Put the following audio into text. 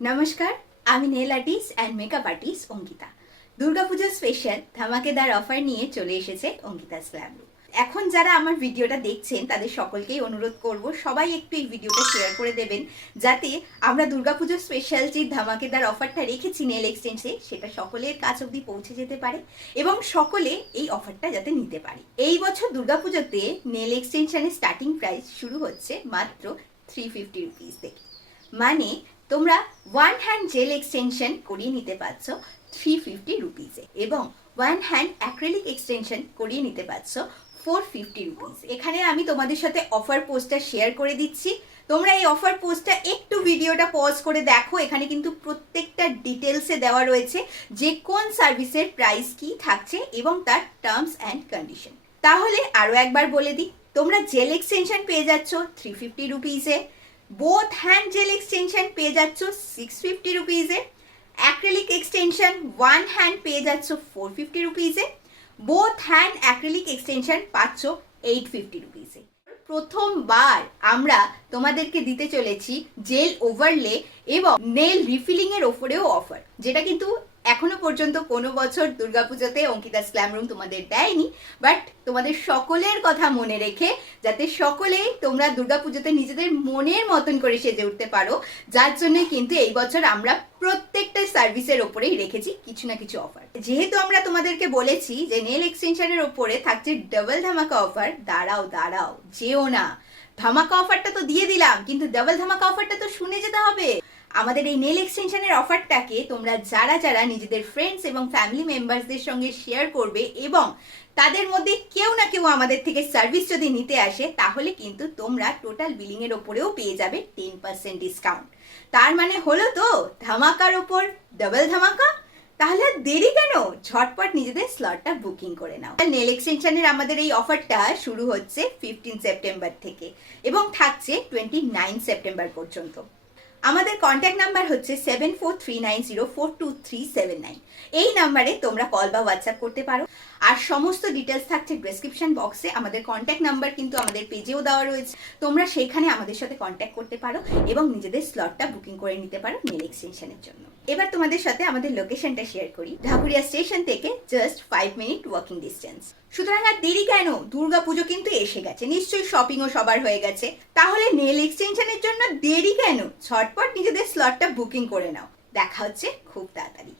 নমস্কার, আমি nail artist and makeup artist Ankita. দুর্গাপুজোর স্পেশাল ধামাকেদার অফার নিয়ে চলে এসেছে অঙ্কিতাস গ্ল্যাম রুম। এখন যারা আমার ভিডিওটা দেখছেন তাদের সকলকেই অনুরোধ করব সবাই একটু এই ভিডিওটা শেয়ার করে দেবেন, যাতে আমরা দুর্গাপুজোর স্পেশাল যে ধামাকেদার অফারটা রেখেছি নেল এক্সটেনশনে সেটা সকলের কাছ অবধি পৌঁছে যেতে পারে এবং সকলে এই অফারটা যাতে নিতে পারে। এই বছর দুর্গাপুজোতে নেল এক্সটেনশনের স্টার্টিং প্রাইস শুরু হচ্ছে মাত্র 350 রুপিস থেকে, মানে তোমরা ওয়ান হ্যান্ড জেল এক্সটেনশন করিয়ে নিতে পারছো 350 রুপিসে এবং ওয়ান হ্যান্ড অ্যাক্রিলিক এক্সটেনশন করিয়ে নিতে পারছো 450 রুপিস। এখানে আমি তোমাদের সাথে অফার পোস্টটা শেয়ার করে দিচ্ছি, তোমরা এই অফার পোস্টটা একটু ভিডিওটা পজ করে দেখো। এখানে কিন্তু প্রত্যেকটা ডিটেলসে দেওয়া রয়েছে যে কোন সার্ভিসের প্রাইস কি থাকছে এবং তার টার্মস অ্যান্ড কন্ডিশন। তাহলে আরও একবার বলে দিই, তোমরা জেল এক্সটেনশন পেয়ে যাচ্ছ 350 রুপিসে, বোথ হ্যান্ড জেল এক্সটেনশন পেয়ে যাচ্ছ 650 রুপিসে, অ্যাক্রিলিক এক্সটেনশন ওয়ান হ্যান্ড পেয়ে যাচ্ছ 450 রুপিসে, বোথ হ্যান্ড অ্যাক্রিলিক এক্সটেনশন পাচ্ছ 850 রুপিসে। প্রথমবার আমরা তোমাদেরকে দিতে চলেছি জেল ওভারলে এবং নেল রিফিলিং এর ওপরেও অফার, যেটা কিন্তু এখনো পর্যন্ত কোনো বছর দুর্গাপূজাতে অঙ্কিতাস গ্ল্যাম রুম তোমাদের দেয়নি। বাট তোমাদের সকলের কথা মনে রেখে যাতে সকলেই তোমরা দুর্গাপূজাতে নিজেদের মনের মতন করে সেজে উঠতে পারো, যার জন্য কিন্তু এই বছর আমরা প্রত্যেকটা সার্ভিসের ওপরেই রেখেছি কিছু না কিছু অফার। যেহেতু আমরা তোমাদেরকে বলেছি যে নেল এক্সটেনশনের ওপরে থাকছে ডাবল ধামাকা অফার, দাঁড়াও যেও না, ধামাকা অফারটা তো দিয়ে দিলাম, কিন্তু ডাবল ধামাকা অফারটা তো শুনে যেতে হবে। আমাদের এই নেল এক্সটেনশনের অফারটাকে তোমরা যারা যারা নিজেদের ফ্রেন্ডস এবং ফ্যামিলি মেম্বার্সদের সঙ্গে শেয়ার করবে এবং তাদের মধ্যে কেউ না কেউ আমাদের থেকে সার্ভিস যদি নিতে আসে, তাহলে কিন্তু তোমরা টোটাল বিলিং এর ওপরেও পেয়ে যাবে 10% ডিসকাউন্ট। তার মানে হলো তো ধামাকার ওপর ডাবল ধামাকা। তাহলে দেরি কেন, ঝটপট নিজেদের স্লটটা বুকিং করে নাও। নেল এক্সটেনশনের আমাদের এই অফারটা শুরু হচ্ছে 15 সেপ্টেম্বর থেকে এবং থাকছে 29 সেপ্টেম্বর পর্যন্ত। আমাদের কন্ট্যাক্ট নাম্বার হচ্ছে 7439042379। এই নাম্বারে তোমরা কল বা হোয়াটসঅ্যাপ করতে পারো, আর সমস্ত ডিটেলস থাকছে ডেসক্রিপশন বক্সে। আমাদের কন্ট্যাক্ট নাম্বার কিন্তু আমাদের পেজেও দেওয়া রয়েছে, তোমরা সেইখানে আমাদের সাথে কন্ট্যাক্ট করতে পারো এবং নিজেদের স্লটটা বুকিং করে নিতে পারো নেল এক্সটেনশনের জন্য। এবার তোমাদের সাথে আমাদের লোকেশনটা শেয়ার করি। ঢাকুরিয়া স্টেশন থেকে জাস্ট 5 মিনিট ওয়াকিং ডিস্টেন্স। সুতরাং আর দেরি কেন, দুর্গাপুজো কিন্তু এসে গেছে, নিশ্চয়ই শপিংও সবার হয়ে গেছে। তাহলে নেল এক্সটেনশনের জন্য দেরি কেন, ঝটপট নিজেদের স্লটটা বুকিং করে নাও। দেখা হচ্ছে খুব তাড়াতাড়ি।